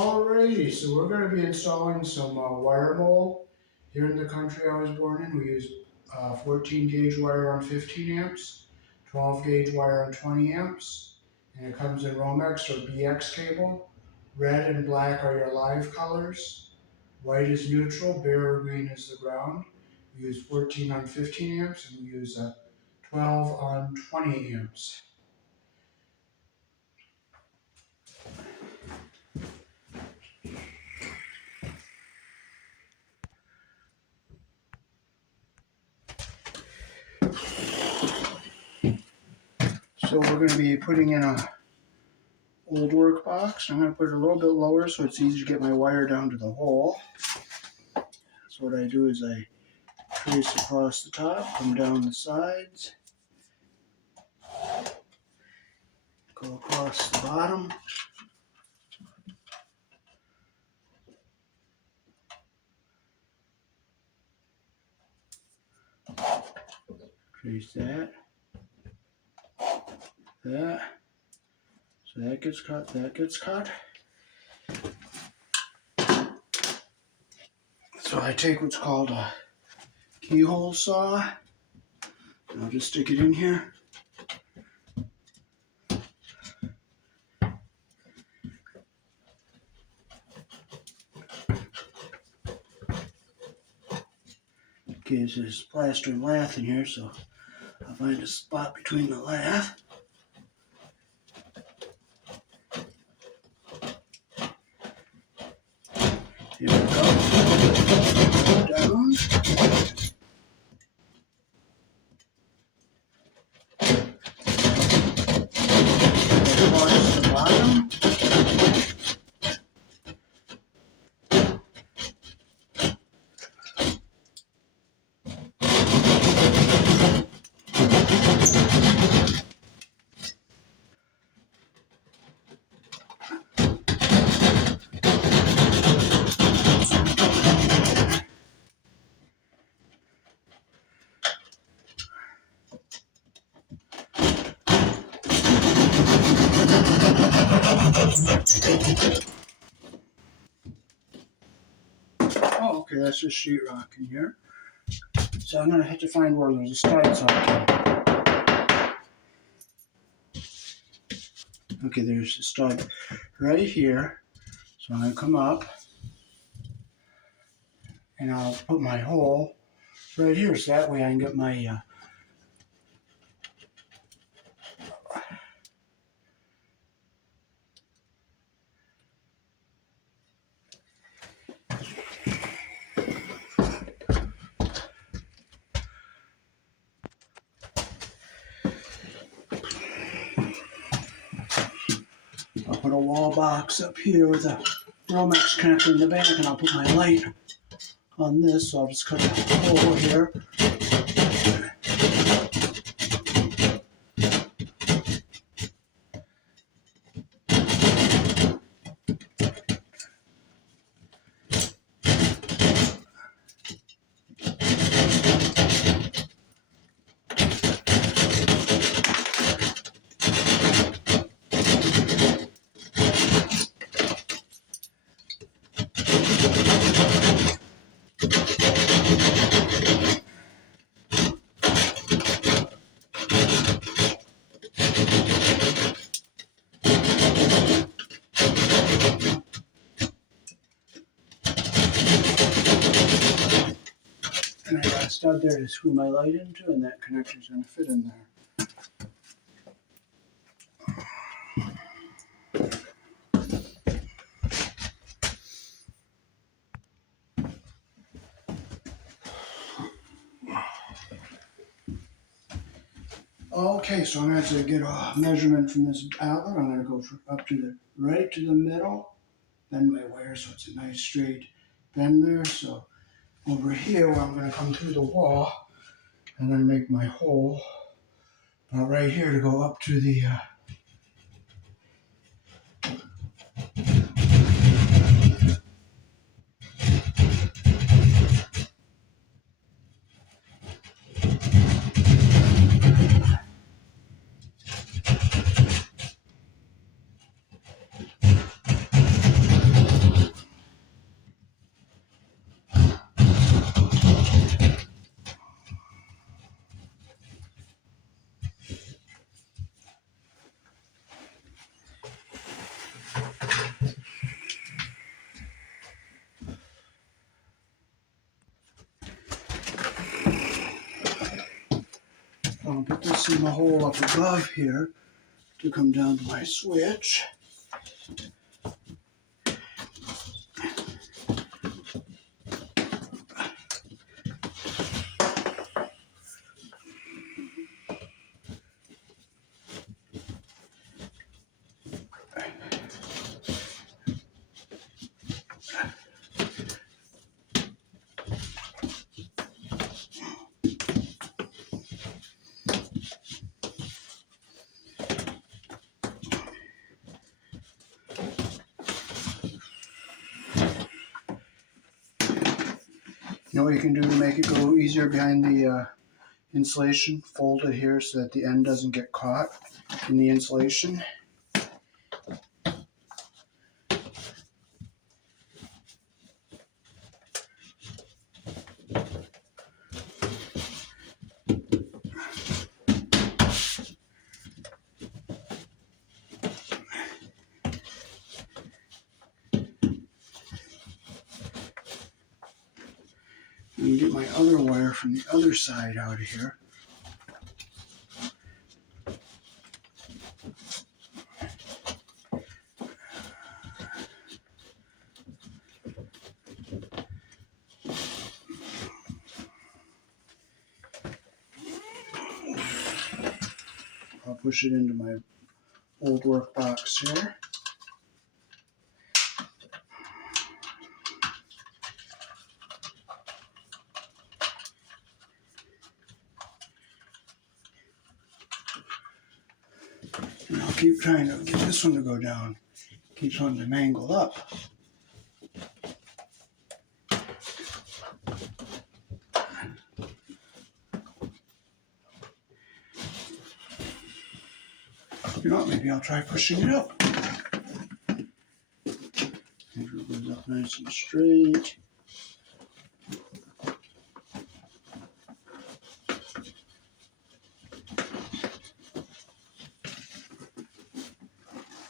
Alrighty, so we're going to be installing some wiremold. Here in the country I was born in, we use 14 gauge wire on 15 amps, 12 gauge wire on 20 amps, and it comes in romex or BX cable. Red and black are your live colors. White is neutral, bare green is the ground. We use 14 on 15 amps, and we use 12 on 20 amps. So we're going to be putting in a old work box. I'm going to put it a little bit lower so it's easy to get my wire down to the hole. So what I do is I trace across the top, come down the sides, go across the bottom, trace that, that, so that gets cut, that gets cut. So I take what's called a keyhole saw, and I'll just stick it in here. Okay, so there's plaster and lath in here, so I'll find a spot between the lath. Here we go. Down. Across the bottom. Oh, okay, that's just sheetrock in here. So I'm going to have to find where there's a stud socket. Okay, there's a stud right here. So I'm going to come up and I'll put my hole right here so that way I can get my I'll put a wall box up here with a romex connector in the back, and I'll put my light on this, so I'll just cut a hole here. And I got a stud there to screw my light into, and that connector's going to fit in there. Okay, so I'm going to have to get a measurement from this outlet. I'm going to go up to the right to the middle, bend my wire so it's a nice straight bend there. So over here, where I'm going to come through the wall, I'm going to make my hole about right here to go up to the from the hole up above here to come down to my switch. You know what you can do to make it go easier behind the insulation? Fold it here so that the end doesn't get caught in the insulation. And get my other wire from the other side out of here. I'll push it into my old work box here. And I'll keep trying to get this one to go down. Keeps wanting to mangle up. You know what, maybe I'll try pushing it up. Make sure it goes up nice and straight.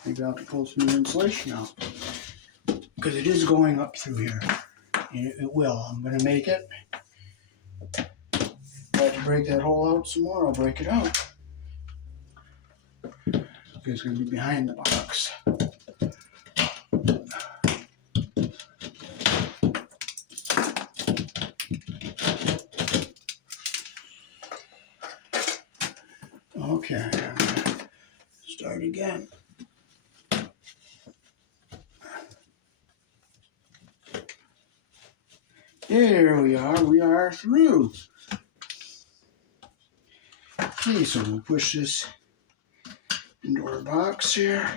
Maybe I'll have to pull some new insulation out. Because it is going up through here. And it will. I'm going to make it. If I have to break that hole out some more, I'll break it out. It's going to be behind the box. Okay, I'm going to start again. There we are through. Okay, so we'll push this into our box here.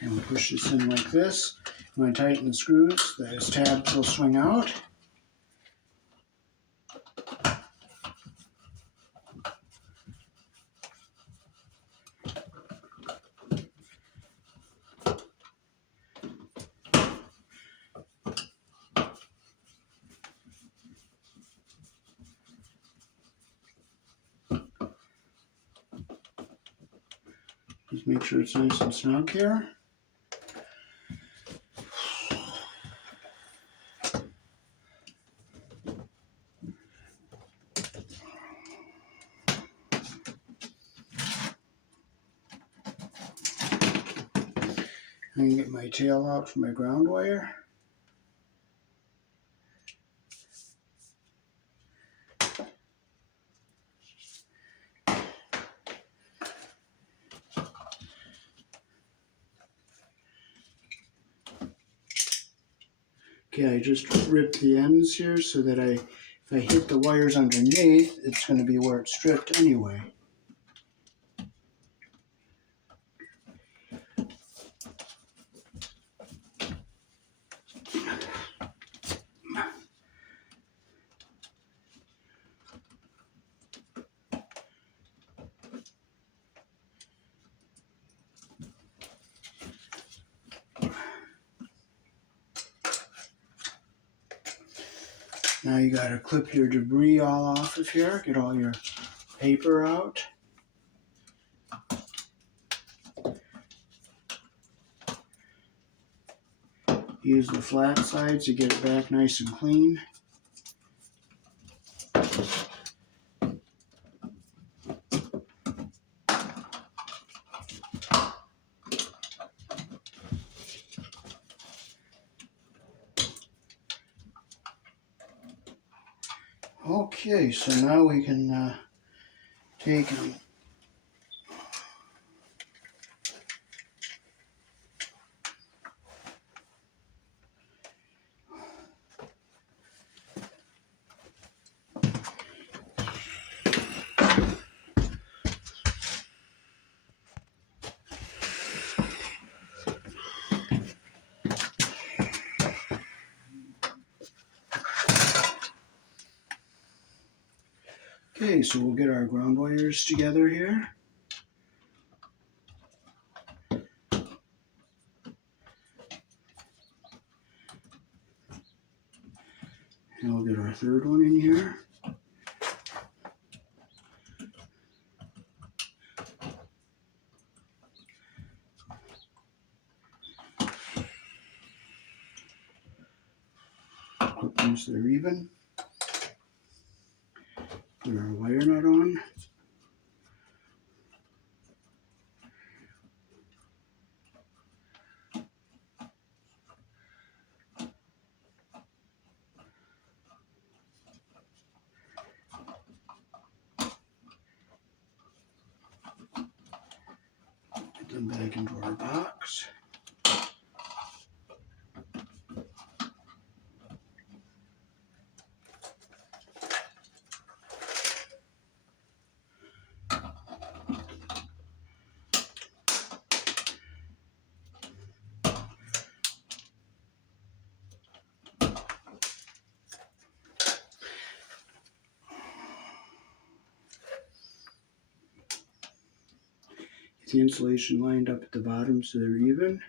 And we'll push this in like this. When I tighten the screws, those tabs will swing out. Just make sure it's nice and snug here. I can get my tail out for my ground wire. Okay, I just ripped the ends here so that if I hit the wires underneath, it's going to be where it's stripped anyway. Now you got to clip your debris all off of here, get all your paper out. Use the flat side to get it back nice and clean. Okay, so now we can take them. Okay, so we'll get our ground wires together here. And we'll get our third one in here. Put them so they're even. Put our wire nut on. Put them back into our box. Get the insulation lined up at the bottom so they're even.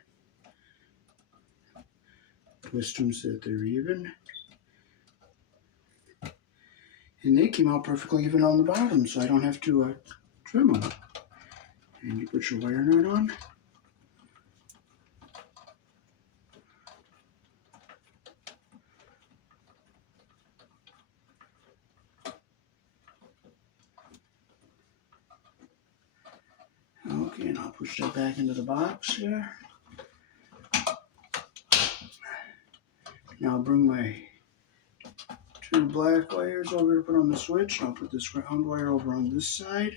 Twist them so that they're even. And they came out perfectly even on the bottom, so I don't have to trim them. And you put your wire nut on. Okay, and I'll push that back into the box here. Now I'll bring my 2 black wires over to put on the switch. I'll put this ground wire over on this side.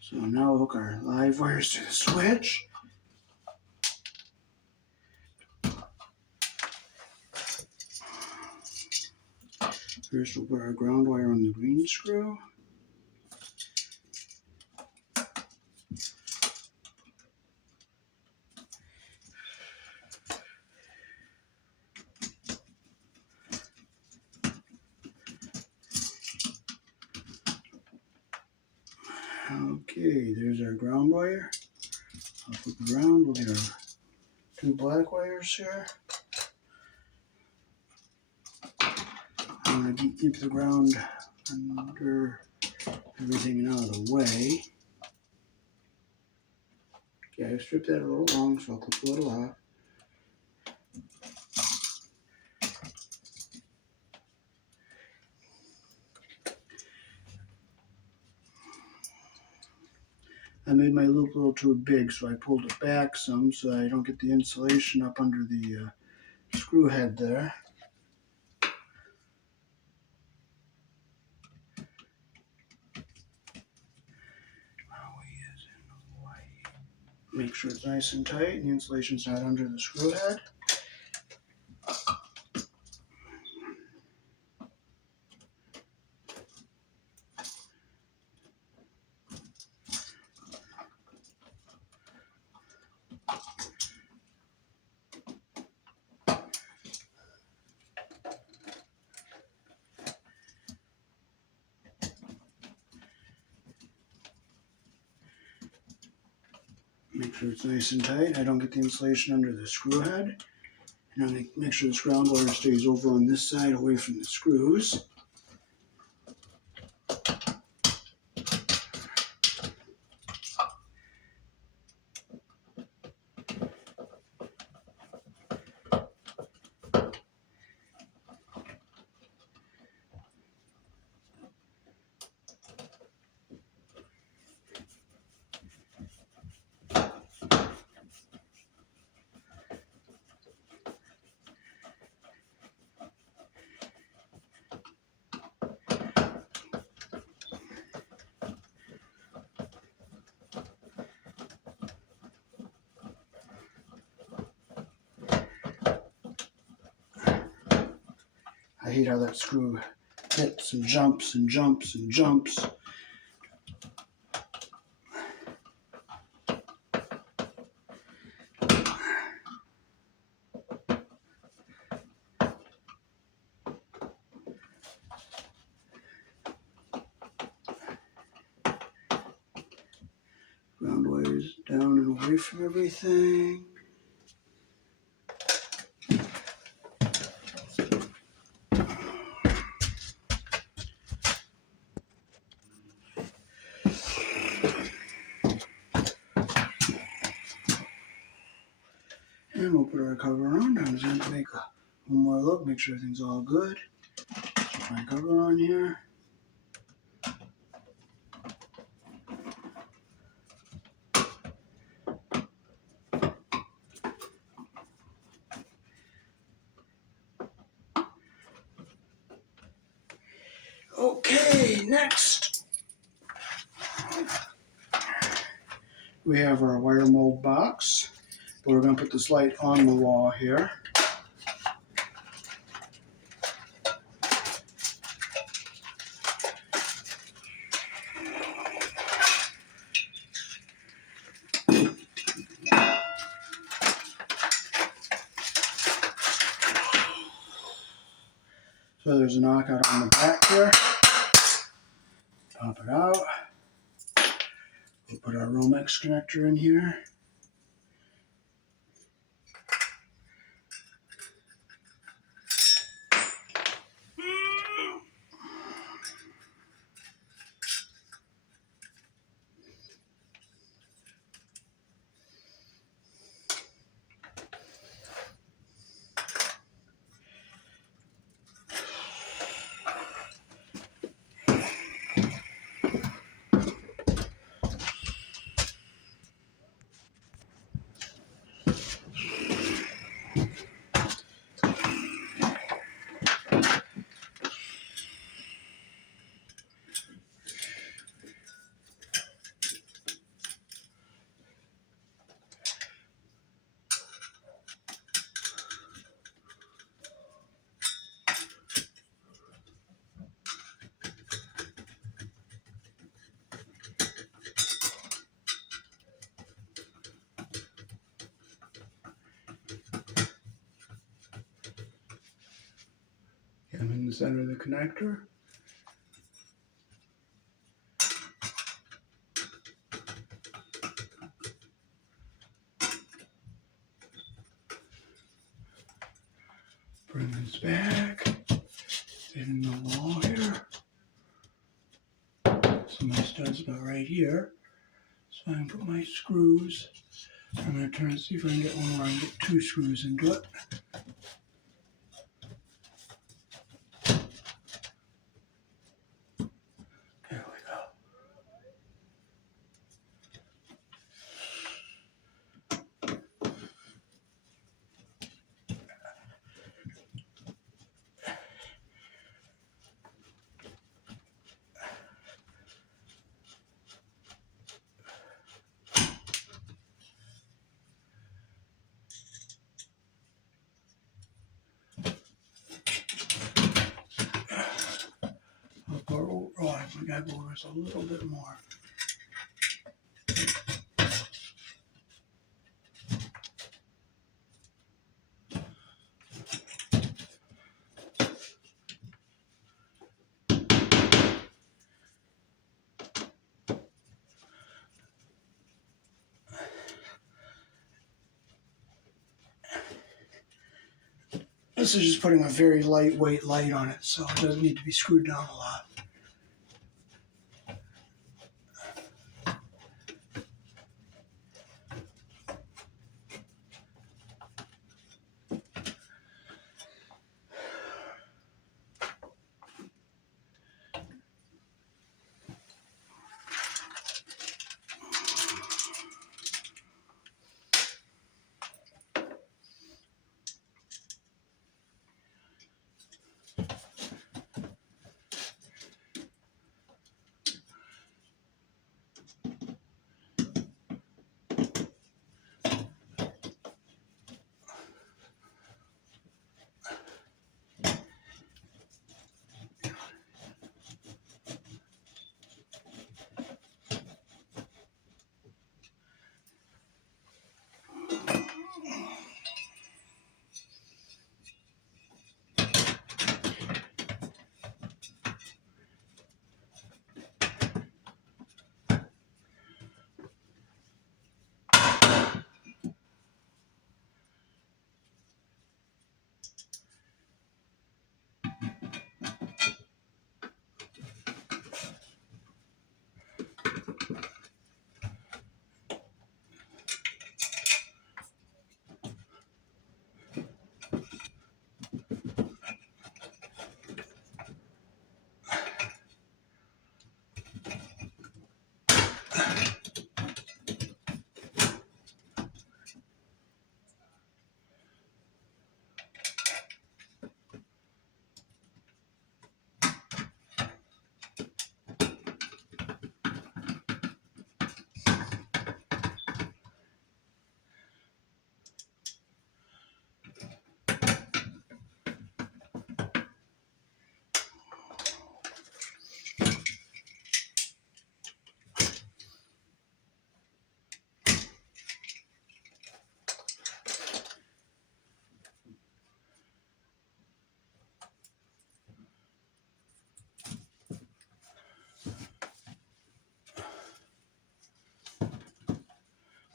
So now we'll hook our live wires to the switch. First we'll put our ground wire on the green screw. Okay, there's our ground wire. I'll flip it around. We'll get our 2 black wires here. I'm going to keep the ground under everything and out of the way. Okay, I've stripped that a little long, so I'll clip a little off. I made my loop a little too big, so I pulled it back some so I don't get the insulation up under the screw head there. Make sure it's nice and tight and the insulation's not under the screw head. Make sure it's nice and tight. I don't get the insulation under the screw head. And I'm going to make sure this ground wire stays over on this side away from the screws. I hate how that screw hits and jumps and jumps and jumps. Ground wires down and away from everything. And we'll put our cover on. I'm just going to take one more look, make sure everything's all good. Put my cover on here. Okay, next we have our wire mold box. We're going to put this light on the wall here. So there's a knockout on the back here. Pop it out. We'll put our romex connector in here. I'm in the center of the connector. Bring this back, in the wall here. So my stud's about right here. So I can put my screws. I'm going to turn and see if I can get one where I can get 2 screws into it. There we go. We gotta go over this a little bit more. This is just putting a very lightweight light on it, so it doesn't need to be screwed down a lot.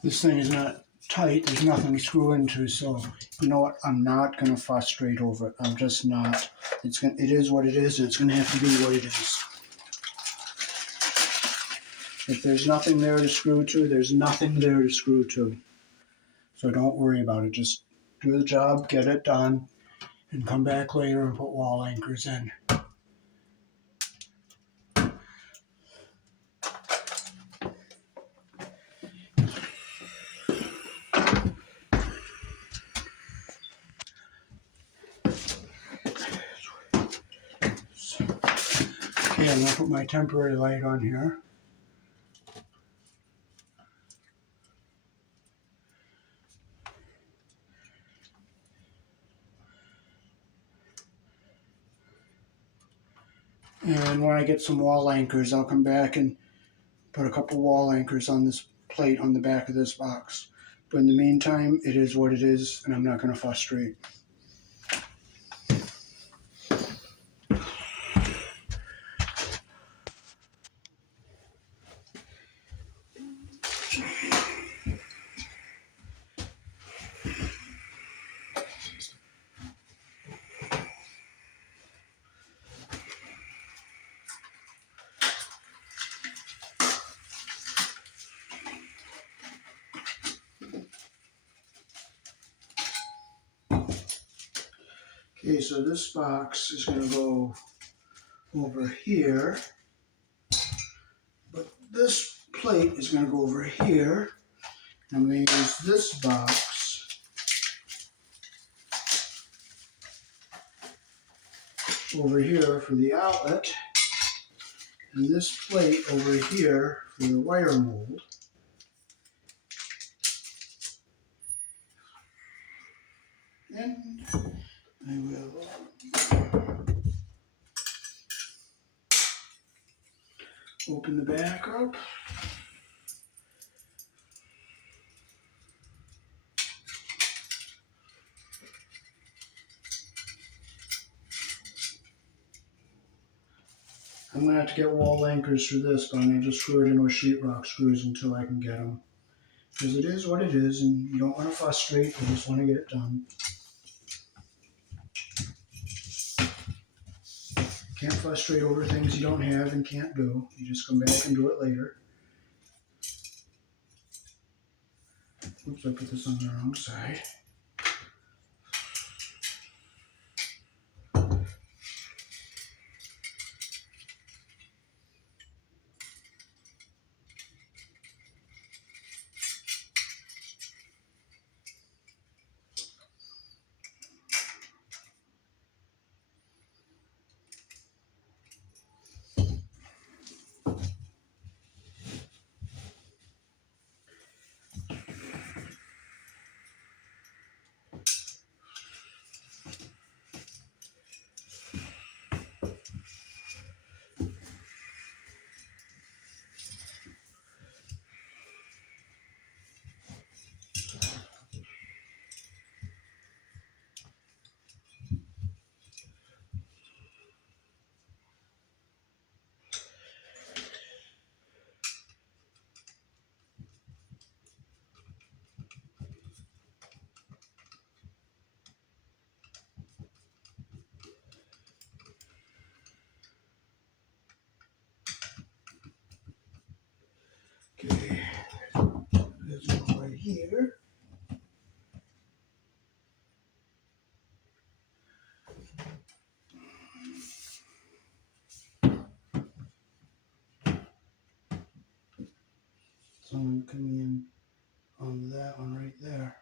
This thing is not tight, there's nothing to screw into, so you know what, I'm not going to frustrate over it. I'm just not. It is what it is, and it's going to have to be what it is. If there's nothing there to screw to, there's nothing there to screw to. So don't worry about it. Just do the job, get it done, and come back later and put wall anchors in. Okay, I'm going to put my temporary light on here. And when I get some wall anchors, I'll come back and put a couple wall anchors on this plate on the back of this box. But in the meantime, it is what it is, and I'm not going to frustrate. Okay, so this box is going to go over here, but this plate is going to go over here. I'm going to use this box over here for the outlet, and this plate over here for the wire mold. And I will open the back up. I'm going to have to get wall anchors for this, but I'm going to just screw it in with sheetrock screws until I can get them. Because it is what it is, and you don't want to frustrate, you just want to get it done. Can't frustrate over things you don't have and can't do. You just come back and do it later. Oops, I put this on the wrong side. Okay, there's one right here. So I'm coming in on that one right there.